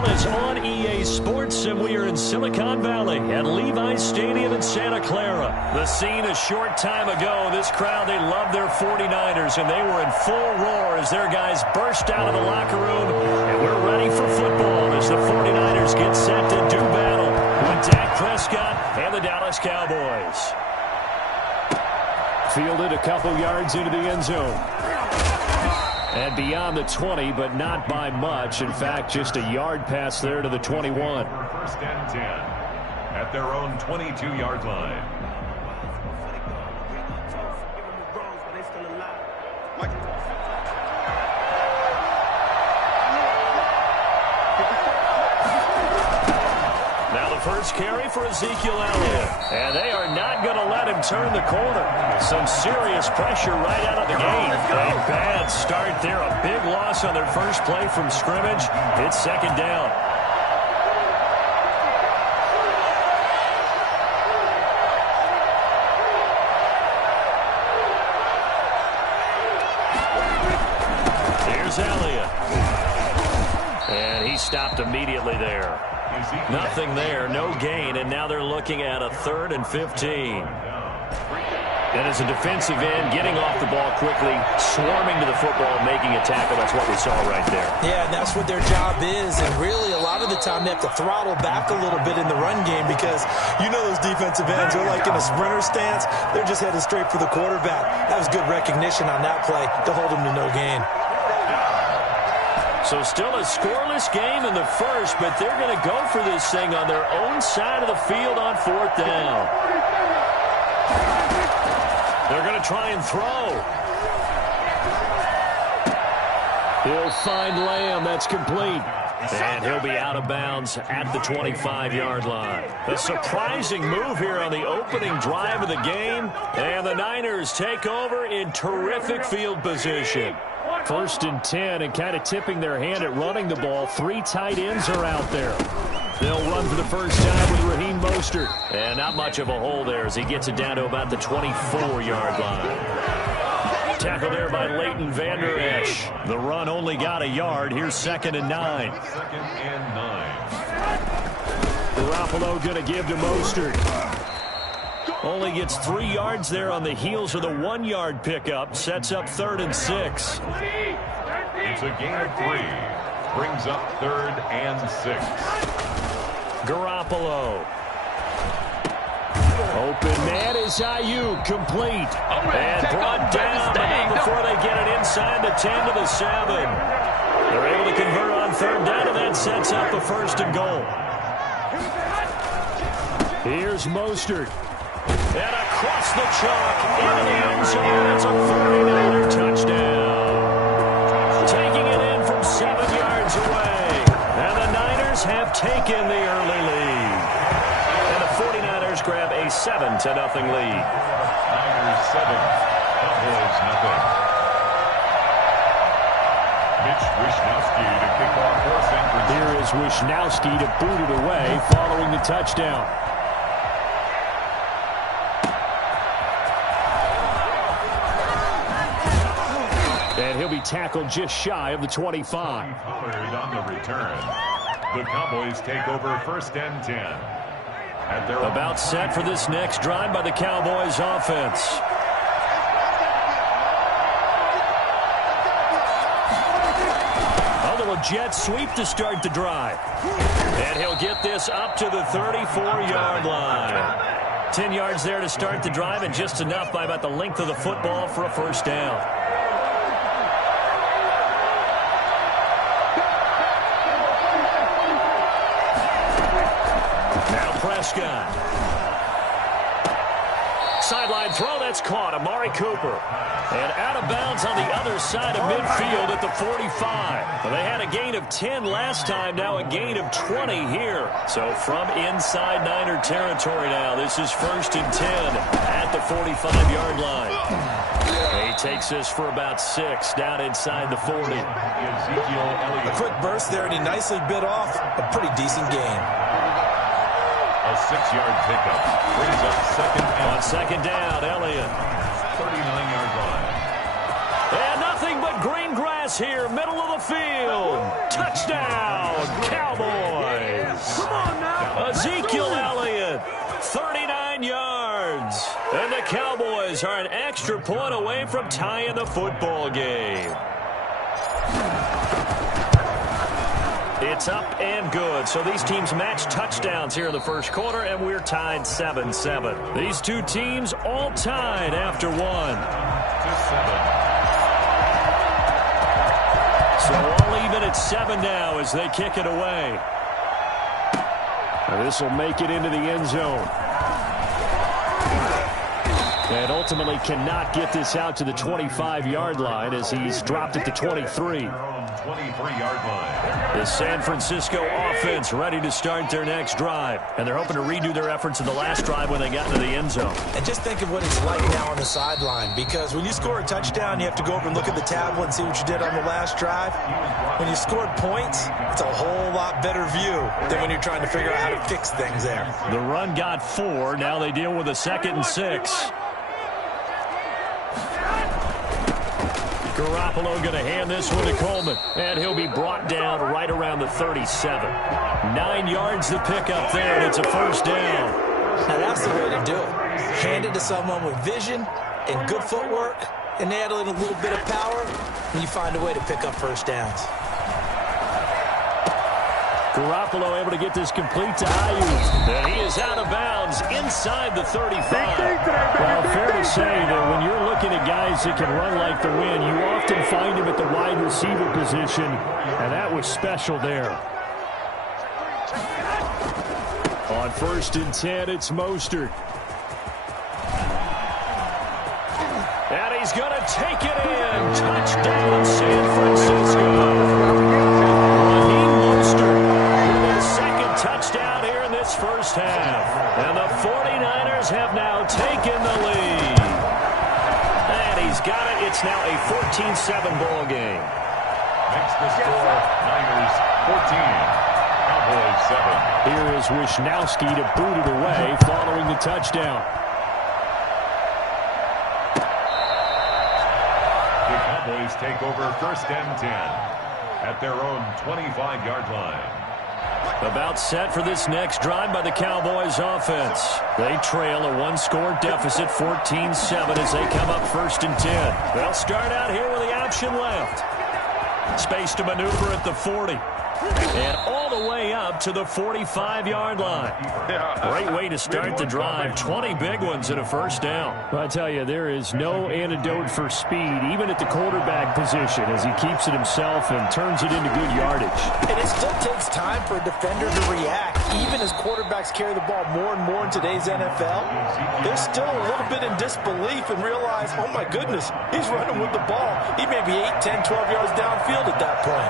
NFL is on EA Sports, and we are in Silicon Valley at Levi's Stadium in Santa Clara. The scene a short time ago. This crowd, they love their 49ers, and they were in full roar as their guys burst out of the locker room. And we're ready for football as the 49ers get set to do battle with Dak Prescott and the Dallas Cowboys. Fielded a couple yards into the end zone. And beyond the 20, but not by much. In fact, just a yard pass there to the 21. First and 10 at their own 22-yard line. First carry for Ezekiel Elliott. And they are not going to let him turn the corner. Some serious pressure right out of the gate. A bad start there. A big loss on their first play from scrimmage. It's second down. Here's Elliott. And he stopped immediately there. Nothing there, no gain, and now they're looking at a 3rd and 15. And as a defensive end, getting off the ball quickly, swarming to the football, making a tackle, that's what we saw right there. Yeah, and that's what their job is, and really a lot of the time they have to throttle back a little bit in the run game because you know those defensive ends are like in a sprinter stance. They're just headed straight for the quarterback. That was good recognition on that play to hold them to no gain. So still a scoreless game in the first, but they're going to go for this thing on their own side of the field on 4th down. They're going to try and throw. He'll find Lamb. That's complete. And he'll be out of bounds at the 25-yard line. A surprising move here on the opening drive of the game. And the Niners take over in terrific field position. 1st and 10, and kind of tipping their hand at running the ball. 3 tight ends are out there. They'll run for the first time with Raheem Mostert. And not much of a hole there as he gets it down to about the 24-yard line. Tackle there by Leighton Vander Esch. The run only got a yard. Here's 2nd and 9. 2nd and 9. Garoppolo going to give to Mostert. Only gets 3 yards there on the heels of the 1-yard pickup. Sets up 3rd and 6. It's a gain of 3. Brings up 3rd and 6. Garoppolo. Open man is Ayuk, complete. And brought down before they get it inside the 10 to the 7. They're able to convert on 3rd down, and that sets up the 1st and goal. Here's Mostert. And across the chalk into the end zone. It's a 49er touchdown. Taking it in from 7 yards away. And the Niners have taken the early lead. And the 49ers grab a 7-0 lead. Niners 7, Cowboys nothing. Mitch Wishnowsky to kick off for San Francisco. Here is Wishnowsky to boot it away following the touchdown. And he'll be tackled just shy of the 25. Pollard on the return. The Cowboys take over 1st and 10. At their About set for this next drive by the Cowboys offense. A little jet sweep to start the drive. And he'll get this up to the 34-yard line. 10 yards there to start the drive, and just enough by about the length of the football for a 1st down. Prescott. Sideline throw, that's caught. Amari Cooper. And out of bounds on the other side of midfield at the 45. Well, they had a gain of 10 last time, now a gain of 20 here. So from inside Niner territory now, this is 1st and 10 at the 45-yard line. He takes this for about 6 down inside the 40. A quick burst there, and he nicely bit off a pretty decent gain. A 6-yard pickup brings up 2nd and on 2nd down, Elliott. 39-yard line. And nothing but green grass here, middle of the field. Touchdown, Cowboys. Ezekiel Elliott, 39 yards. And the Cowboys are an extra point away from tying the football game. It's up and good. So these teams match touchdowns here in the first quarter, and we're tied 7-7. These two teams all tied after one. So all even at 7 now as they kick it away. And this will make it into the end zone. And ultimately cannot get this out to the 25-yard line as he's dropped at the 23. 23-yard line. The San Francisco offense ready to start their next drive. And they're hoping to redo their efforts in the last drive when they got into the end zone. And just think of what it's like now on the sideline, because when you score a touchdown, you have to go over and look at the tablet and see what you did on the last drive. When you scored points, it's a whole lot better view than when you're trying to figure out how to fix things there. The run got 4. Now they deal with a 2nd and 6. Garoppolo going to hand this one to Coleman. And he'll be brought down right around the 37. 9 yards to pick up there, and it's a first down. Now that's the way to do it. Hand it to someone with vision and good footwork, and add a little bit of power, and you find a way to pick up first downs. Garoppolo able to get this complete to Ayuk. And he is out of bounds inside the 35. Well, fair to say that when you're looking at guys that can run like the wind, you often find him at the wide receiver position, and that was special there. On 1st and 10, it's Mostert. And he's going to take it in. Touchdown, San Francisco. Touchdown here in this first half. And the 49ers have now taken the lead. And he's got it. It's now a 14-7 ball game. Makes the score Niners 14, Cowboys 7. Here is Wishnowski to boot it away following the touchdown. The Cowboys take over 1st and 10 at their own 25-yard line. About set for this next drive by the Cowboys offense. They trail a 1-score deficit, 14-7, as they come up 1st and 10. They'll start out here with the option left. Space to maneuver at the 40. And all the way up to the 45-yard line. Great way to start the drive. 20 big ones and a first down. Well, I tell you, there is no antidote for speed, even at the quarterback position, as he keeps it himself and turns it into good yardage. And it still takes time for a defender to react, even as quarterbacks carry the ball more and more in today's NFL. They're still a little bit in disbelief and realize, oh my goodness, he's running with the ball. He may be 8, 10, 12 yards downfield at that point.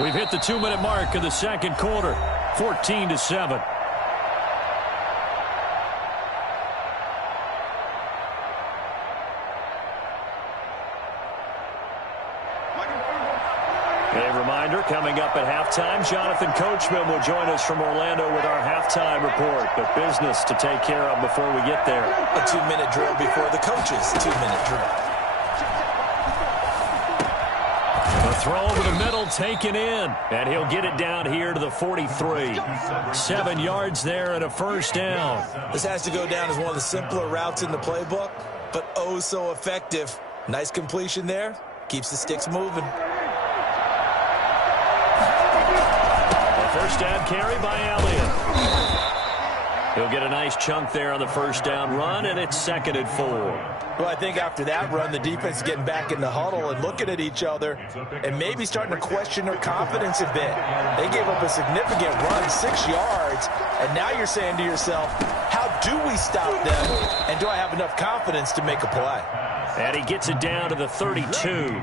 We've hit the 2-minute mark of the second quarter, 14-7. A reminder, coming up at halftime, Jonathan Coachman will join us from Orlando with our halftime report. But business to take care of before we get there. A 2-minute drill before the coach's 2-minute drill. Throw over the middle, taken in. And he'll get it down here to the 43. 7 yards there and a first down. This has to go down as one of the simpler routes in the playbook, but oh so effective. Nice completion there. Keeps the sticks moving. A first down carry by Elliott. He'll get a nice chunk there on the first down run, and it's 2nd and 4. Well, I think after that run, the defense is getting back in the huddle and looking at each other and maybe starting to question their confidence a bit. They gave up a significant run, 6 yards, and now you're saying to yourself, how do we stop them, and do I have enough confidence to make a play? And he gets it down to the 32.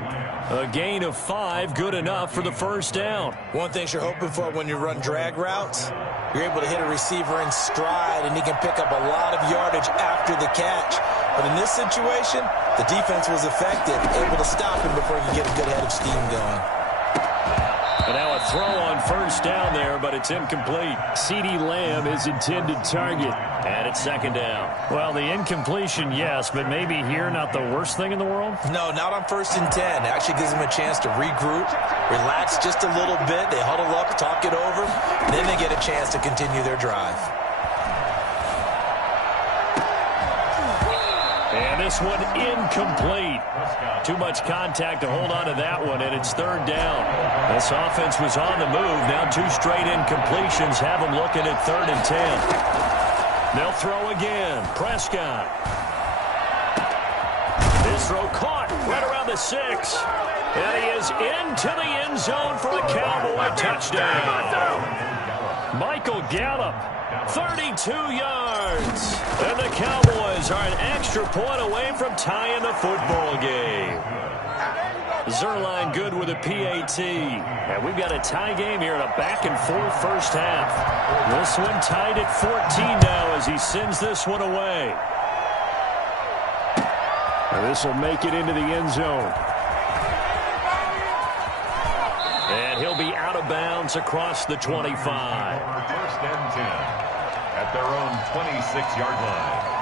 A gain of 5, good enough for the first down. One thing you're hoping for when you run drag routes, you're able to hit a receiver in stride, and he can pick up a lot of yardage after the catch. But in this situation, the defense was effective, able to stop him before he could get a good head of steam going. And now a throw on first down there, but it's incomplete. CeeDee Lamb is intended target. And it's second down. Well, the incompletion, yes, but maybe here not the worst thing in the world? No, not on 1st and 10. It actually gives them a chance to regroup, relax just a little bit. They huddle up, talk it over, and then they get a chance to continue their drive. And this one incomplete. Too much contact to hold on to that one, and it's third down. This offense was on the move. Now 2 straight incompletions have them looking at 3rd and 10. They'll throw again. Prescott. This throw caught right around the 6. And he is into the end zone for a Cowboy touchdown. Michael Gallup, 32 yards. And the Cowboys are an extra point away from tying the football game. Zerline good with a PAT. And we've got a tie game here in a back-and-forth first half. This one tied at 14 now as he sends this one away. And this will make it into the end zone. And he'll be out of bounds across the 25. First and 10 at their own 26-yard line.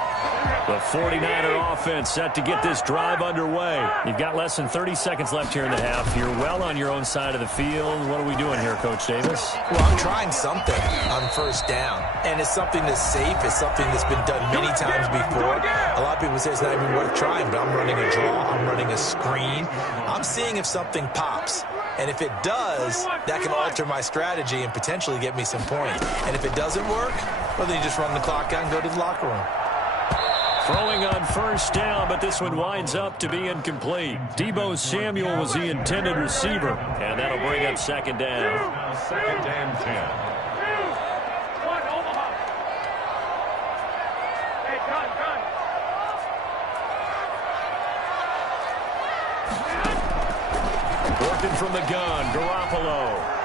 The 49er offense set to get this drive underway. You've got less than 30 seconds left here in the half. You're well on your own side of the field. What are we doing here, Coach Davis? Well, I'm trying something on first down, and it's something that's safe. It's something that's been done many times before. A lot of people say it's not even worth trying, but I'm running a draw. I'm running a screen. I'm seeing if something pops. And if it does, that can alter my strategy and potentially get me some points. And if it doesn't work, well, then you just run the clock out and go to the locker room. Throwing on first down, but this one winds up to be incomplete. Deebo Samuel was the intended receiver. And that'll bring up second down. Second and 10. Working from the gun, Garoppolo.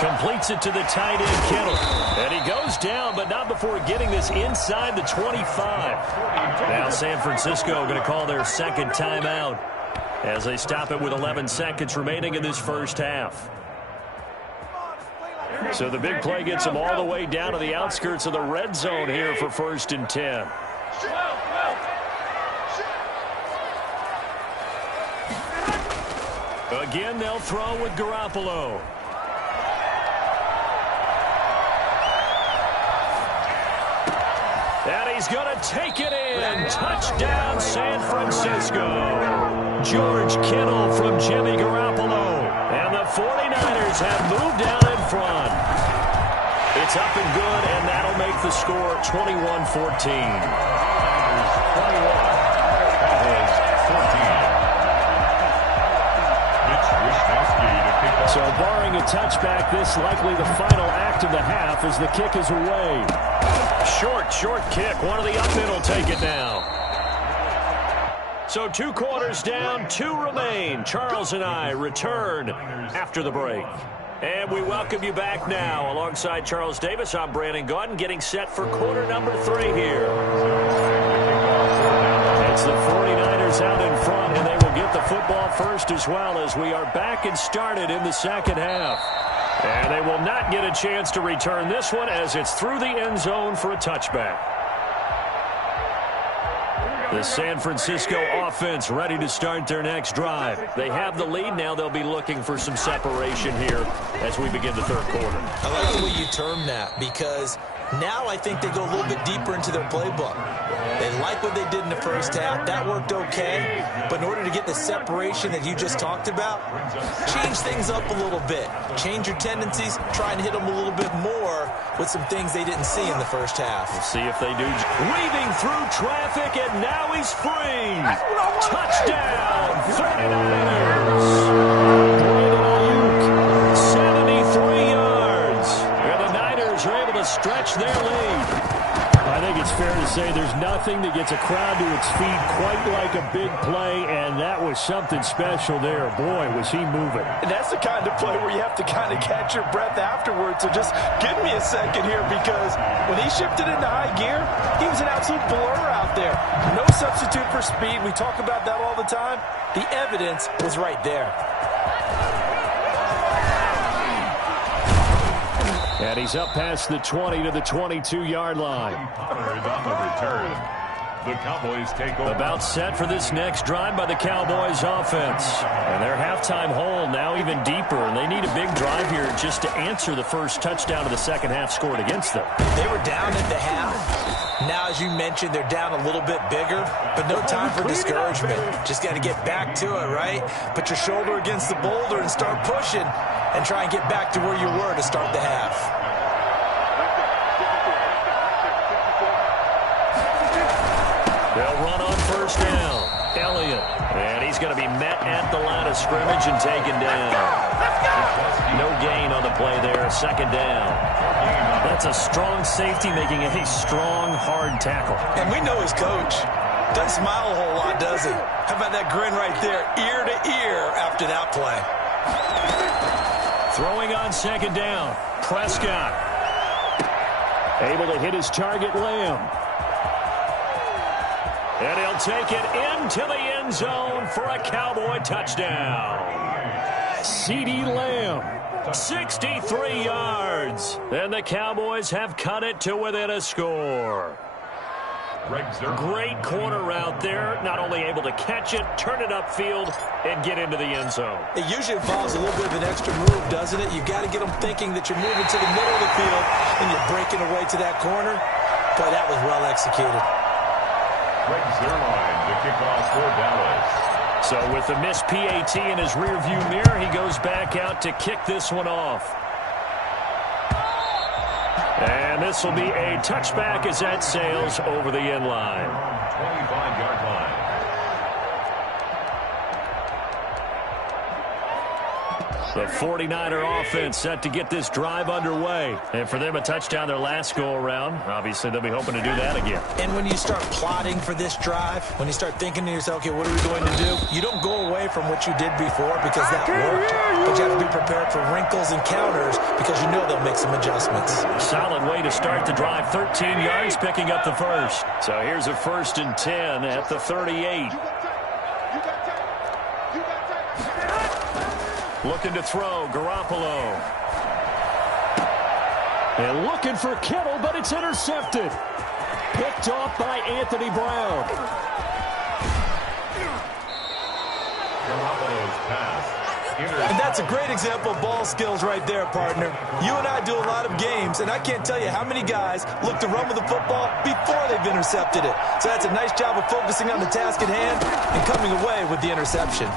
Completes it to the tight end, Kittle. And he goes down, but not before getting this inside the 25. Now San Francisco going to call their second timeout as they stop it with 11 seconds remaining in this first half. So the big play gets them all the way down to the outskirts of the red zone here for 1st and 10. Again, they'll throw with Garoppolo. And he's going to take it in. Touchdown, San Francisco. George Kittle from Jimmy Garoppolo. And the 49ers have moved down in front. It's up and good, and that'll make the score 21-14. So barring a touchback, this likely the final act of the half as the kick is away. Short kick. One of the up men will take it now. So 2 quarters down, 2 remain. Charles and I return after the break. And we welcome you back now. Alongside Charles Davis, I'm Brandon Gaudin, getting set for quarter number 3 here. It's the 49ers out in front, and they will get the football first as well as we are back and started in the second half. And they will not get a chance to return this one as it's through the end zone for a touchback. The San Francisco offense ready to start their next drive. They have the lead. Now they'll be looking for some separation here as we begin the third quarter. I like the way you term that because now I think they go a little bit deeper into their playbook. They like what they did in the first half. That worked okay. But in order to get the separation that you just talked about, change things up a little bit. Change your tendencies. Try and hit them a little bit more with some things they didn't see in the first half. We'll see if they do. Weaving through traffic, and now he's free. Touchdown, 49ers. 73 yards. And the Niners are able to stretch their lead. I think it's fair to say there's nothing that gets a crowd to its feet quite like a big play, and that was something special there. Boy, was he moving. And that's the kind of play where you have to kind of catch your breath afterwards. So just give me a second here because when he shifted into high gear, he was an absolute blur out there. No substitute for speed. We talk about that all the time. The evidence was right there. And he's up past the 20 to the 22-yard line. On the return. The Cowboys take over. About set for this next drive by the Cowboys offense. And their halftime hole now even deeper, and they need a big drive here just to answer the first touchdown of the second half scored against them. They were down at the half. Now, as you mentioned, they're down a little bit bigger, but no time for discouragement. Just got to get back to it, right? Put your shoulder against the boulder and start pushing and try and get back to where you were to start the half. They'll run on first down. Elliott. And he's going to be met at the line of scrimmage and taken down. No gain on the play there. Second down. That's a strong safety making a strong, hard tackle. And we know his coach. Doesn't smile a whole lot, does he? How about that grin right there, ear to ear after that play? Throwing on second down. Prescott. Able to hit his target, Lamb. And he'll take it into the end zone for a Cowboy touchdown. CeeDee Lamb. 63 yards. And the Cowboys have cut it to within a score. Great corner route there. Not only able to catch it, turn it upfield, and get into the end zone. It usually involves a little bit of an extra move, doesn't it? You've got to get them thinking that you're moving to the middle of the field and you're breaking away to that corner. Boy, that was well executed. Greg Zuerlein, the kickoff for Dallas. So with the missed PAT in his rearview mirror, he goes back out to kick this one off. And this will be a touchback as that sails over the end line. 25-yard line. The 49er offense set to get this drive underway. And for them, a touchdown their last go-around. Obviously, they'll be hoping to do that again. And when you start plotting for this drive, when you start thinking to yourself, okay, what are we going to do? You don't go away from what you did before because that worked. But you have to be prepared for wrinkles and counters because you know they'll make some adjustments. Solid way to start the drive. 13 yards, picking up the first. So here's a 1st and 10 at the 38. Looking to throw, Garoppolo. And looking for Kittle, but it's intercepted. Picked off by Anthony Brown. Garoppolo's pass. And that's a great example of ball skills right there, partner. You and I do a lot of games, and I can't tell you how many guys look to run with the football before they've intercepted it. So that's a nice job of focusing on the task at hand and coming away with the interception.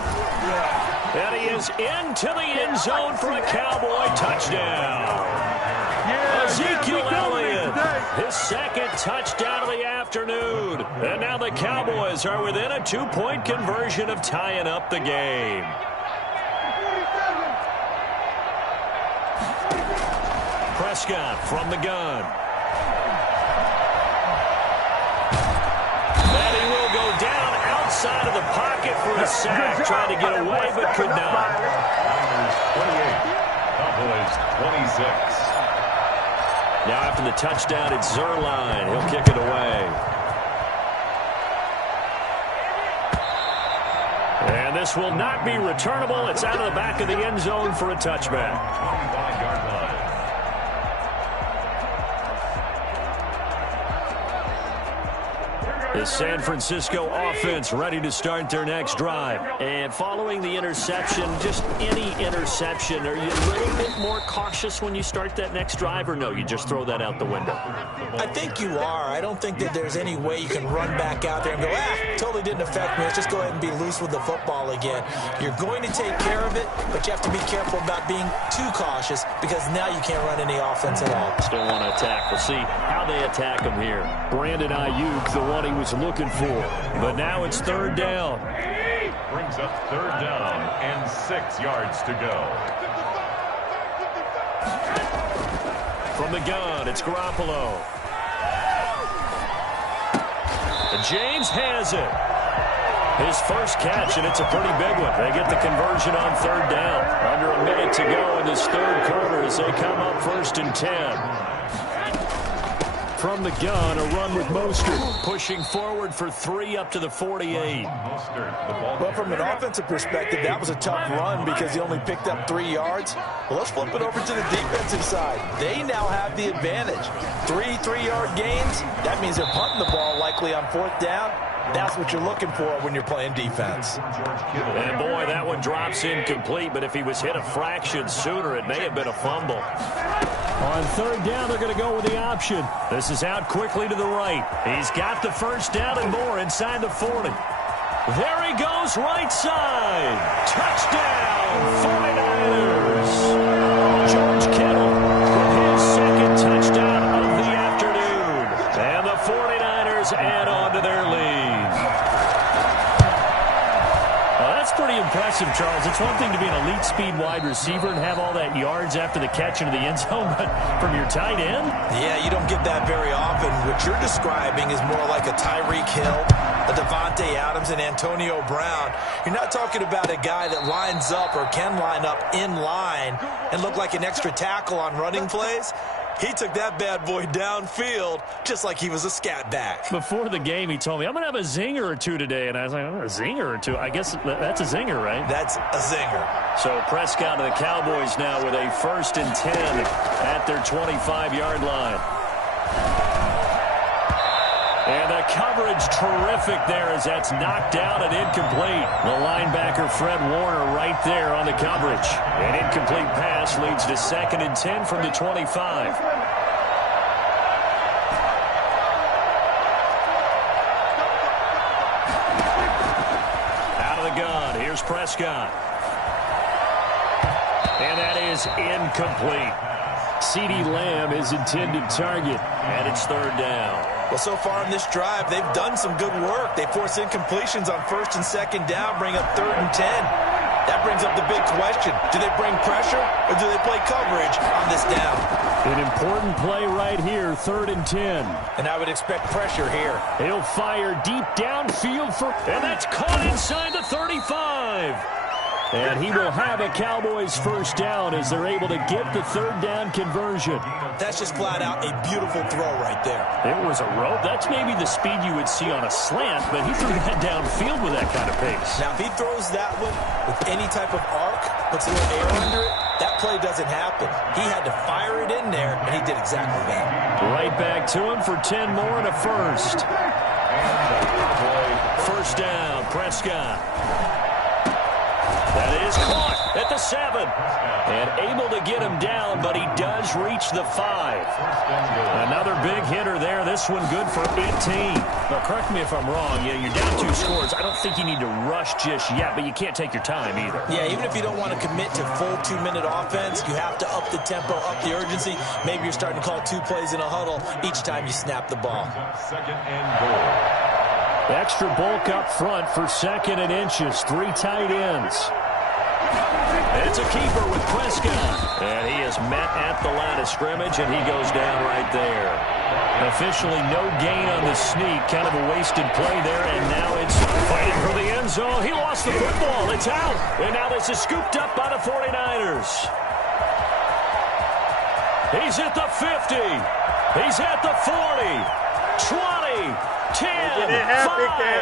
And he is into the end zone for a Cowboy touchdown. Ezekiel Elliott, his second touchdown of the afternoon. And now the Cowboys are within a 2-point conversion of tying up the game. Prescott from the gun. And he will go down outside of the pocket for a sack. Tried to get away, but could not. Niners 28, Cowboys 26. Now after the touchdown, it's Zuerlein. He'll kick it away. And this will not be returnable. It's out of the back of the end zone for a touchback. 25-yard line. The San Francisco offense ready to start their next drive. And following the interception, just any interception, are you a little bit more cautious when you start that next drive, or no, you just throw that out the window? I think you are. I don't think that there's any way you can run back out there and go, totally didn't affect me. Let's just go ahead and be loose with the football again. You're going to take care of it, but you have to be careful about being too cautious because now you can't run any offense at all. Still want to attack. We'll see how they attack him here. Brandon Ayuk, the one he was looking for. But now it's third down. Brings up third down and 6 yards to go. From the gun, it's Garoppolo. And James has it. His first catch, and it's a pretty big one. They get the conversion on third down. Under a minute to go in this third quarter as they come up 1st and 10. from the gun, a run with Mostert. Pushing forward for 3 up to the 48. Well, from an offensive perspective, that was a tough run because he only picked up 3 yards. Well, let's flip it over to the defensive side. They now have the advantage. 3 3-yard gains. That means they're punting the ball likely on 4th down. That's what you're looking for when you're playing defense. And boy, that one drops incomplete, but if he was hit a fraction sooner, it may have been a fumble. On 3rd down, they're going to go with the option. This is out quickly to the right. He's got the first down and more inside the 40. There he goes, right side. Touchdown, 49ers. George Kittle with his 2nd touchdown of the afternoon. And the 49ers add on to their lead. That's pretty impressive, Charles. It's one thing to be an elite speed wide receiver and have all that yards after the catch into the end zone, but from your tight end? Yeah, you don't get that very often. What you're describing is more like a Tyreek Hill, a Devontae Adams, and Antonio Brown. You're not talking about a guy that lines up or can line up in line and look like an extra tackle on running plays. He took that bad boy downfield just like he was a scat back. Before the game, he told me, I'm going to have a zinger or two today. And I was like, oh, a zinger or two? I guess that's a zinger, right? That's a zinger. So Prescott and the Cowboys now with a 1st and 10 at their 25-yard line. And the coverage terrific there as that's knocked down and incomplete. The linebacker Fred Warner right there on the coverage. An incomplete pass leads to 2nd and 10 from the 25. Out of the gun, here's Prescott. And that is incomplete. CeeDee Lamb is intended target, and it's 3rd down. Well, so far in this drive, they've done some good work. They force incompletions on 1st and 2nd down, bring up 3rd and 10. That brings up the big question. Do they bring pressure or do they play coverage on this down? An important play right here, 3rd and 10. And I would expect pressure here. He'll fire deep downfield and that's caught inside the 35. And he will have a Cowboys 1st down as they're able to get the 3rd down conversion. That's just flat out a beautiful throw right there. It was a rope. That's maybe the speed you would see on a slant, but he threw that downfield with that kind of pace. Now, if he throws that one with any type of arc, puts a little air under it, that play doesn't happen. He had to fire it in there, and he did exactly that. Right back to him for 10 more and a 1st. 1st down, Prescott. That is caught at the 7. And able to get him down, but he does reach the 5. Another big hitter there. This one good for 18. Now, correct me if I'm wrong. Yeah, you're down 2 scores. I don't think you need to rush just yet, but you can't take your time either. Yeah, even if you don't want to commit to full 2-minute offense, you have to up the tempo, up the urgency. Maybe you're starting to call 2 plays in a huddle each time you snap the ball. 2nd and goal. Extra bulk up front for 2nd and inches. 3 tight ends. It's a keeper with Prescott. And he is met at the line of scrimmage, and he goes down right there. Officially no gain on the sneak. Kind of a wasted play there, and now it's fighting for the end zone. He lost the football. It's out. And now this is scooped up by the 49ers. He's at the 50. He's at the 40. 20. 10. 5.